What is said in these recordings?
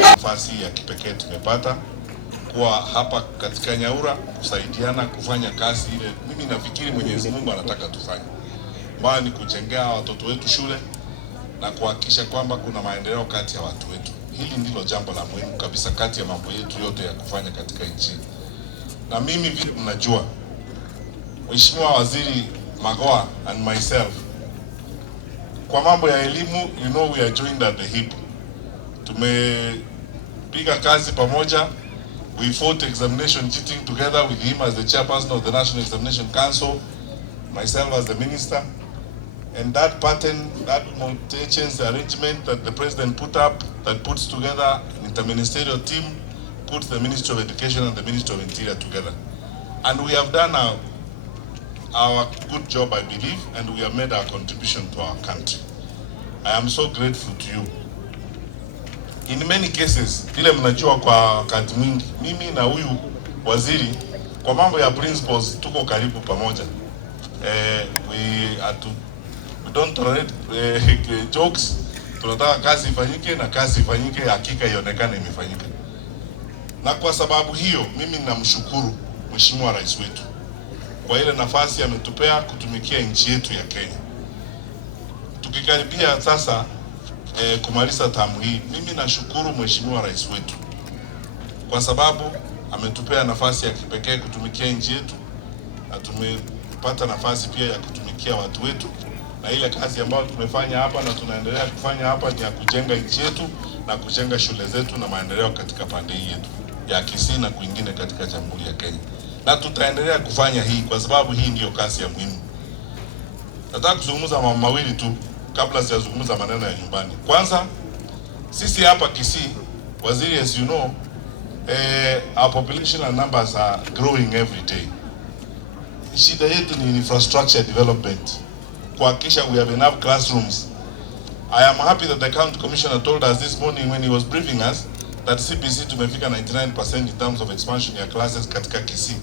Nafasi ya kipekee tumepata kuwa hapa katika Nyaura kusaidiana kufanya kazi ile mimi nafikiri Mwenyezi Mungu anataka tufanye. Mbaya ni kujengea watoto wetu shule na kuhakikisha kwamba kuna maendeleo kati ya watu wetu. Hili ndilo jambo la muhimu kabisa kati ya mambo yetu yote ya kufanya katika nchi. Na mimi vile mnajua, Mheshimiwa Waziri Magoha and myself, kwa mambo ya elimu, you know we are joined at the hip. Tumepiga kazi pamoja. We fought examination cheating together with him as the chairperson of the National Examination Council, myself as the minister. And that pattern, that multi-agency arrangement that the president put up, that puts together an interministerial team, puts the Ministry of Education and the Ministry of Interior together. And we have done our good job, I believe, and we have made our contribution to our country. I am so grateful to you. In many cases, vile mnajua kwa wakati mwingi, mimi na huyu waziri kwa mambo ya principles tuko karibu pamoja. We don't tolerate jokes. Tunataka kazi ifanyike na kazi ifanyike, hakika ionekane imefanyika. Na kwa sababu hiyo, mimi namshukuru Mheshimiwa Rais wetu kwa ile nafasi ametupea kutumikia nchi yetu ya Kenya. Tukikaribia sasa kumaliza tamu hii, mimi nashukuru Mheshimiwa Rais wetu kwa sababu ametupea nafasi ya kipekee kutumikia nchi yetu, na tumepata nafasi pia ya kutumikia watu wetu, na ile kazi ambayo tumefanya hapa na tunaendelea kufanya hapa ni ya kujenga nchi yetu na kujenga shule zetu na maendeleo katika pande hii yetu ya Kisii na kwingine katika Jamhuri ya Kenya. Na tutaendelea kufanya hii kwa sababu hii ndiyo kazi ya muhimu. Nataka kuzungumza mambo mawili tu kabla sijazungumza maneno ya nyumbani. Kwanza, sisi hapa Kisii, waziri, as you know, our population and numbers are growing every day. Shida yetu ni infrastructure development. Kuhakikisha we have enough classrooms. I am happy that the county commissioner told us this morning when he was briefing us that CBC tumefika 99% in terms of expansion ya classes katika Kisii.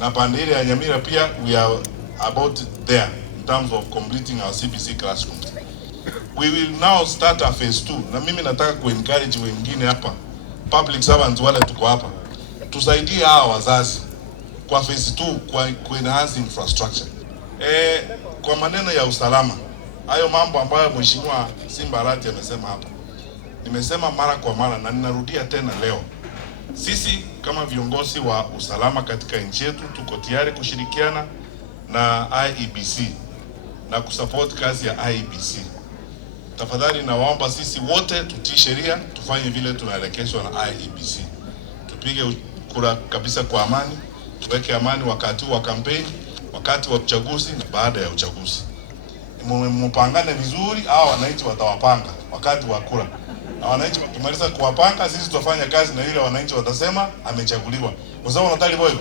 Na pande ile ya Nyamira pia we are about there in terms of completing our CBC classrooms. We will now start a phase 2. Na mimi nataka ku-encourage wengine hapa, public servants wale tuko hapa, tusaidie hawa wazazi kwa phase 2 kwa enhance infrastructure. Kwa maneno ya usalama, hayo mambo ambayo Mheshimiwa Simbarati amesema hapa, nimesema mara kwa mara na ninarudia tena leo. Sisi kama viongozi wa usalama katika nchi yetu tuko tayari kushirikiana na IEBC na kusupport kazi ya IEBC. Tafadhali nawaomba sisi wote tutii sheria, tufanye vile tunaelekezwa na IEBC. Tupige kura kabisa kwa amani, tuweke amani wakati wa kampeni, wakati wa uchaguzi na baada ya uchaguzi. Mpangane vizuri, hao wananchi watawapanga wakati wa kura. Na wananchi wakimaliza kuwapanga, sisi tutafanya kazi na yule wananchi watasema amechaguliwa. Kwa sababu natali boyo.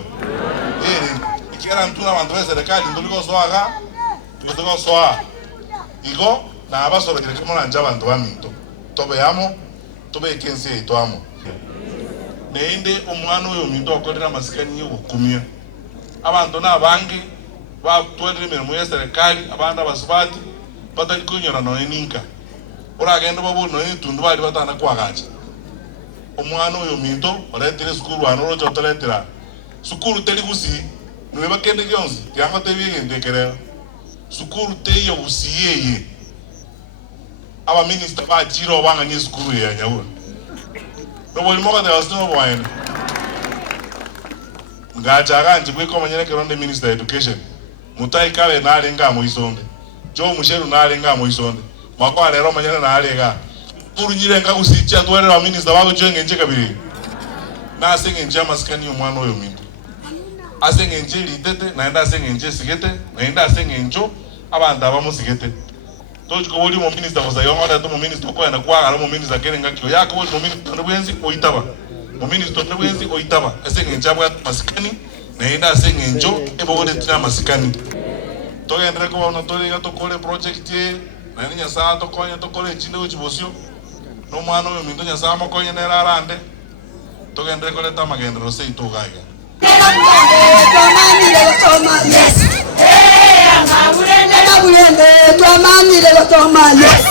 Ikiera mtuna wandu wa serikali nduliko soaga, tuko soa. Iko na abaso bakire kama nanja bantu baminto. Tobe yamo, tobe kense itwamo. Neinde umwana uyo minto akorera masikani yo gukumia. Abantu nabangi batwere imirimo ya serikali, abandi abasubati batari kunyora no ninka. Uragenda babuno nitundu bari batana kwagaje. Umwana uyo minto oretire sukuru anoro chotoretira. Sukuru teri gusi niwe bakende gyonzi yanga tebiye ndekere. Sukuru teyo usiyeye. Aba minister ba jiro banga ni sukuru ya Nyaura. No boli moka de wasno bwana. Ngajaga njibwe ko manyene keronde minister education. Mutai kale na alenga mu isonde. Jo musheru na alenga mu isonde. Makwa lero manyene na alenga. Puru nyire nga kusicha twere wa minister wako jenge nje kabiri. Na asenge nje maskani umwana oyo minto. Asenge nje litete na enda asenge nje sigete na enda asenge njo abanda abamusigete. Tochiko woli mu minister kosa yonga da mu minister ko yana kwa gara mu minister kerenga kyo yako woli mu minister ndobwenzi oitaba. Mu minister ndobwenzi oitaba. Asenge nje abwa maskani na enda asenge njo ebo wole tina maskani. Togendere ko wana toriga to kole project ye na ninya sa to konya to kole chinde uchibosio. No mwana oyo minto nya sa makonya na rarande. Togendere ko leta magendero se ito gaiga. Yes. Somali.